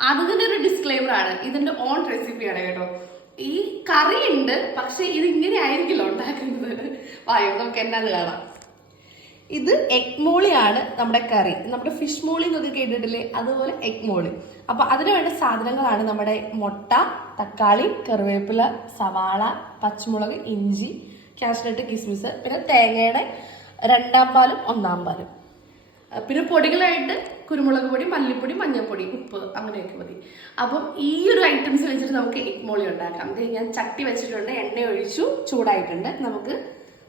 അതിന്റെ ഒരു ഡിസ്ക്ലെയിമർ ആണ്, ഇതിന്റെ ഓൺ റെസിപ്പിയാണ് കേട്ടോ. ഈ കറി ഉണ്ട്, പക്ഷെ ഇത് ഇങ്ങനെ ആയിരിക്കില്ല ഉണ്ടാക്കുന്നത്. വായോ നമുക്ക് എന്നാന്ന് കാണാം. ഇത് എഗ് മോളിയാണ് നമ്മുടെ കറി. നമ്മുടെ ഫിഷ് മോളി എന്നൊക്കെ കേട്ടിട്ടില്ലേ, അതുപോലെ എഗ് മോളി. അപ്പൊ അതിന് വേണ്ട സാധനങ്ങളാണ് നമ്മുടെ മുട്ട, തക്കാളി, കറിവേപ്പില, സവാള, പച്ചമുളക്, ഇഞ്ചി, കാഷ്നട്ട്, കിസ്മിസ്, പിന്നെ തേങ്ങയുടെ 2ാം പാലും 1ാം പാലും. പിന്നെ പൊടികളായിട്ട് കുരുമുളക് പൊടി, മല്ലിപ്പൊടി, മഞ്ഞൾപ്പൊടി, ഉപ്പ്, അങ്ങനെയൊക്കെ മതി. അപ്പം ഈ ഒരു ഐറ്റംസ് വെച്ചിട്ട് നമുക്ക് എഗ് മോളി ഉണ്ടാക്കാം. ഞാൻ ചട്ടി വെച്ചിട്ടുണ്ട്, എണ്ണ ഒഴിച്ചു, ചൂടായിട്ടുണ്ട്. നമുക്ക്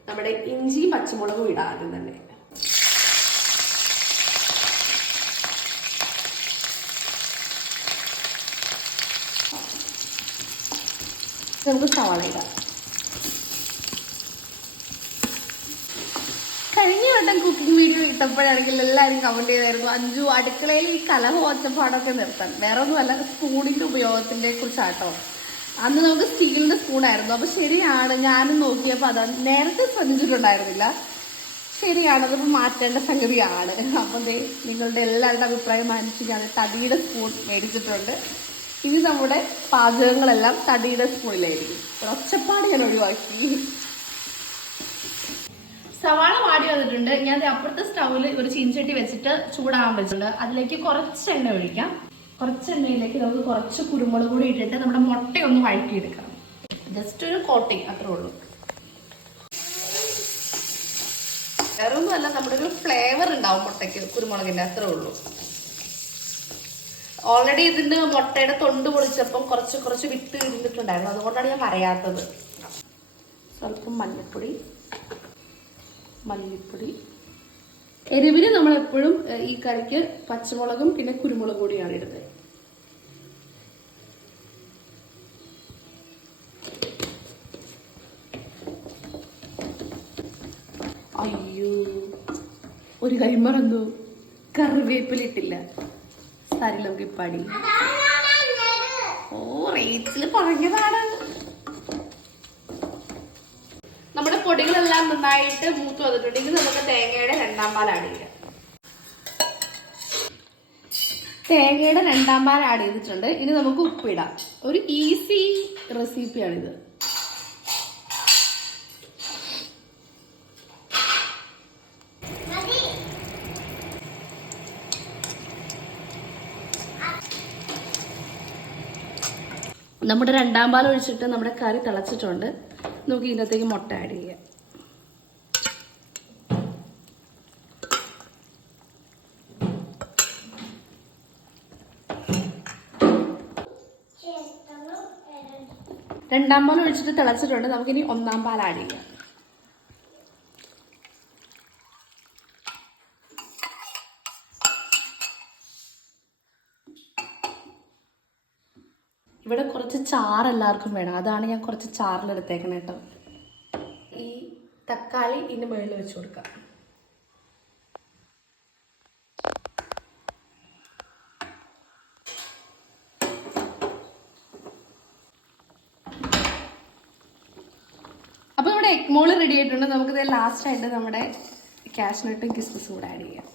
നമ്മുടെ ഇഞ്ചി പച്ചമുളകും ഇടാം ആദ്യം തന്നെ. നമുക്ക് സവാള ഇടാം. കഴിഞ്ഞ വട്ടം കുക്കിംഗ് വീഡിയോ ഇട്ടപ്പോഴാണെങ്കിൽ എല്ലാവരും കമന്റ് ചെയ്തായിരുന്നു, അഞ്ജു അടുക്കളയിൽ ഈ കലഹം ഒച്ചപ്പാടൊക്കെ നിർത്താൻ. വേറെ ഒന്നുമല്ല, സ്പൂണിന്റെ ഉപയോഗത്തിനെ കുറിച്ചാട്ടോ. അന്ന് നമുക്ക് സ്റ്റീലിന്റെ സ്പൂണായിരുന്നു. അപ്പൊ ശരിയാണ്, ഞാനും നോക്കിയപ്പോൾ അതാണ്, നേരത്തെ ശ്രദ്ധിച്ചിട്ടുണ്ടായിരുന്നില്ല. ശരിയാണ്, അതിപ്പോൾ മാറ്റേണ്ട സംഗതിയാണ്. അപ്പം നിങ്ങളുടെ എല്ലാവരുടെ അഭിപ്രായം മാനിച്ച് ഞാൻ തടിയുടെ സ്പൂൺ മേടിച്ചിട്ടുണ്ട്. ഇനി നമ്മുടെ പാചകങ്ങളെല്ലാം തടിയുടെ സ്പൂണിലായിരിക്കും. ഒച്ചപ്പാട് ഞാൻ ഒഴിവാക്കി. സവാള വാടി വന്നിട്ടുണ്ട്. ഞാൻ അപ്പുറത്തെ സ്റ്റൗവിൽ ഒരു ചീനച്ചട്ടി വെച്ചിട്ട് ചൂടാകാൻ വെച്ചിട്ടുണ്ട്. അതിലേക്ക് കുറച്ച് എണ്ണ ഒഴിക്കാം. കുറച്ച് എണ്ണയിലേക്ക് നമുക്ക് കുറച്ച് കുരുമുളക് കൂടി ഇട്ടിട്ട് നമ്മുടെ മുട്ടയൊന്ന് വഴറ്റിയെടുക്കാം. ജസ്റ്റ് ഒരു കോട്ടിങ്, അത്രേ ഉള്ളൂ. വേറൊന്നുമല്ല, നമ്മുടെ ഒരു ഫ്ലേവർ ഉണ്ടാവും മുട്ടയ്ക്ക്, കുരുമുളകിന്റെ, അത്രേ ഉള്ളൂ. ഓൾറെഡി ഇതിന്റെ മുട്ടയുടെ തൊണ്ട് പൊളിച്ചപ്പം കുറച്ച് വിട്ട് ഇരുന്നിട്ടുണ്ടായിരുന്നു, അതുകൊണ്ടാണ് ഞാൻ പറയാത്തത്. സ്വല്പം മല്ലിപ്പൊടി. എരിവിന് നമ്മൾ എപ്പോഴും ഈ കറിക്ക് പച്ചമുളകും പിന്നെ കുരുമുളക് പൊടിയാണ് ഇടുന്നത്. അയ്യോ, ഒരു കാര്യം മറന്നു, കറിവേപ്പിലിട്ടില്ല. സാരില്ല, നമുക്ക് ഇപ്പാടി. ഓ, റേറ്റില് പറഞ്ഞതാണ്. നമ്മുടെ പൊടികളെല്ലാം നന്നായിട്ട് മൂത്ത് വന്നിട്ടുണ്ടെങ്കിൽ നമുക്ക് തേങ്ങയുടെ 2ാം പാൽ ആഡ് ചെയ്യാം. തേങ്ങയുടെ 2ാം പാൽ ആഡ് ചെയ്തിട്ടുണ്ട്. ഇനി നമുക്ക് ഉപ്പിടാം. ഒരു ഈസി റെസിപ്പിയാണിത്. നമ്മുടെ 2ാം പാൽ ഒഴിച്ചിട്ട് നമ്മുടെ കറി തിളച്ചിട്ടുണ്ട്. നമുക്ക് ഇതിനകത്തേക്ക് മുട്ട ആഡ് ചെയ്യാം. രണ്ടാം പാൽ ഒഴിച്ചിട്ട് തിളച്ചിട്ടുണ്ട്. നമുക്കിനി 1ാം പാൽ ആഡ് ചെയ്യാം. ഇവിടെ കുറച്ച് ചാറ് എല്ലാവർക്കും വേണം, അതാണ് ഞാൻ കുറച്ച് ചാറിലെടുത്തേക്കണം കേട്ടോ. ഈ തക്കാളി ഇതിൻ്റെ മുകളിൽ വെച്ച് കൊടുക്കാം. അപ്പോൾ നമ്മുടെ എഗ് മോള് റെഡി ആയിട്ടുണ്ട്. നമുക്കിത് ലാസ്റ്റായിട്ട് നമ്മുടെ കാഷ്നട്ടും കിസ്മിസും കൂടെ ആഡ് ചെയ്യാം.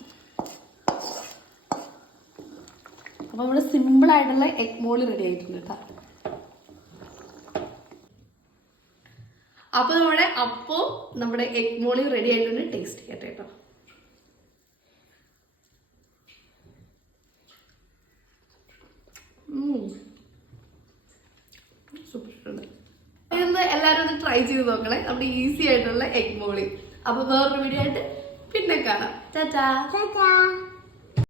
അപ്പോൾ നമ്മുടെ സിമ്പിളായിട്ടുള്ള എഗ് മോള് റെഡി ആയിട്ടുണ്ട് കേട്ടോ. അപ്പോൾ നമ്മുടെ എഗ് മോളി റെഡി ആയിട്ടുണ്ട്. ടേസ്റ്റ് ചെയ്യട്ടെ കേട്ടോ. സൂപ്പർ. ഇന്ന് എല്ലാവരും ഒന്ന് ട്രൈ ചെയ്ത് നോക്കണേ, നമ്മുടെ ഈസി ആയിട്ടുള്ള എഗ് മോളി. അപ്പോൾ വേറൊരു വീഡിയോ ആയിട്ട് പിന്നെ കാണാം. ടാറ്റാ.